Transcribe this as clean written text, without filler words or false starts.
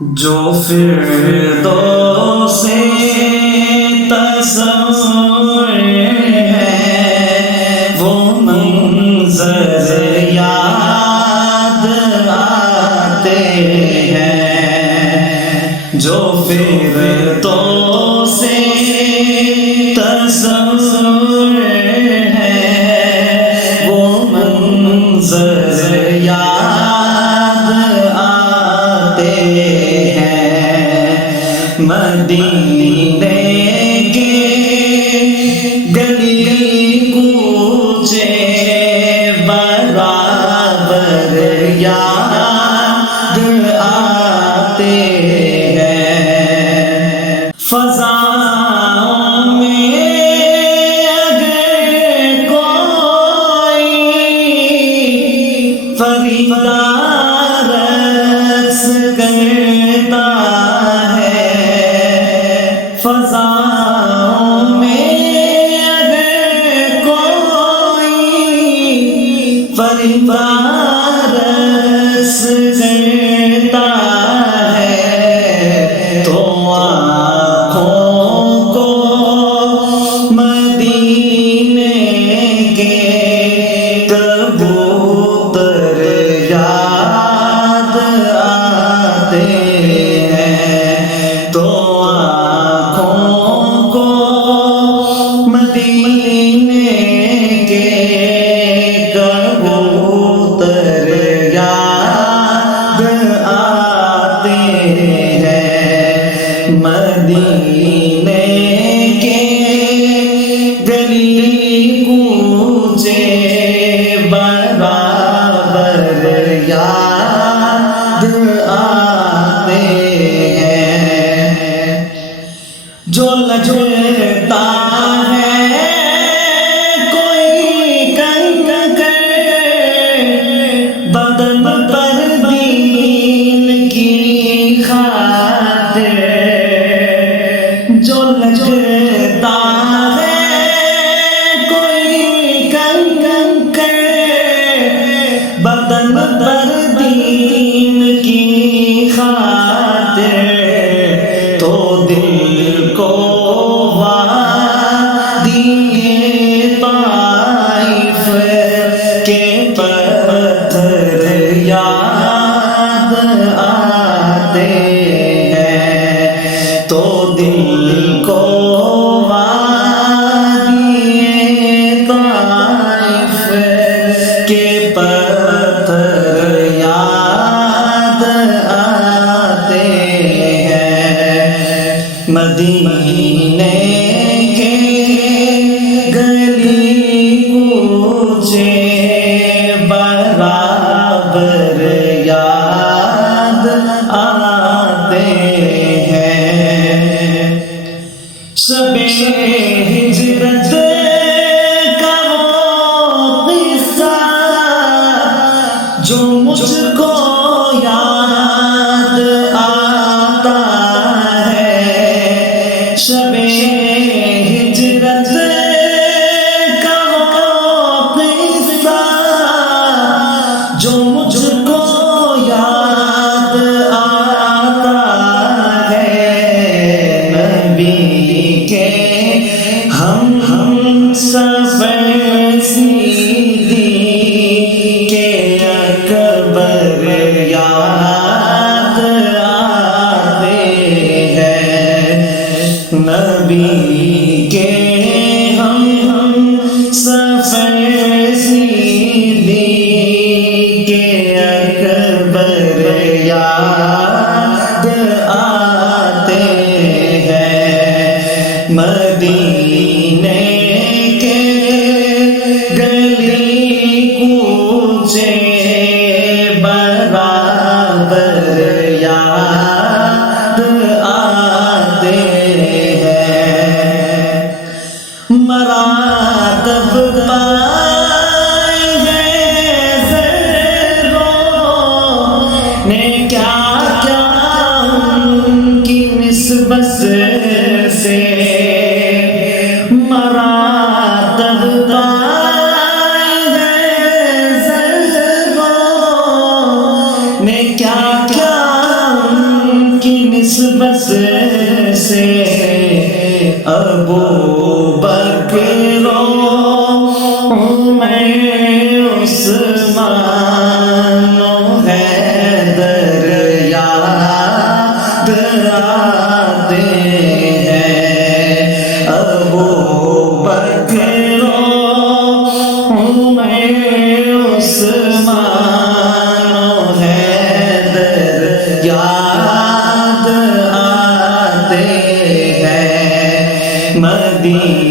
جو فردوس تصور ہے وہ منظر یاد آتے ہیں، جو فردوس تصور ہے وہ منظر یاد آتے ہیں، مدینے کے گلی کوچے برابر یاد آتے ہیں، فضاؤں میں اگر کوئی فریادہ رقص کرتا ہے، فضاؤں میں اگر کوئی فریادہ رقص کرتا ہے تو آنکھوں کو مدینے کے کبوتر یاد آتے ہیں، تو آنکھوں کو مدینے کے کبوتر یاد آتے ہیں، مدینے کے گلی کوچے برابر یاد آتے ہیں، جو لجتا ہے کوئی کنکر بدن پر دین کی خاطر، جو لجتا ہے کوئی کنکر بدن پر دین کی خاطر، تو دل کو وادی طائف کے پتھر یاد آتے ہیں، تو دل کو وادی طائف کے پتھر یاد آتے ہیں، مدینے کے گلی کوچے برابر یاد آتے ہیں، شب ہجرت کا وہ قصہ جو مجھ کو یاد آتا ہے، شب ہجرت کا وہ قصہ جو مجھ کو یاد آتا ہے، نبی کے ہم سفر سیدھی کے اکبر یاد آتے ہیں، نبی کے ہم سفر سیدھی کے اکبر یاد آتے ہیں، مدینے کے گلی کوچے برابر یاد آتے ہیں، مراتب پائے ہیں ذروں نے کیا کیا ان کی نسبت سے، کی نسبت سے ابو بکر عمر عثمان و حیدر یاد آتے ہیں ابو بکر عمر عثمان و حیدر یاد آتے ہیں مدینہ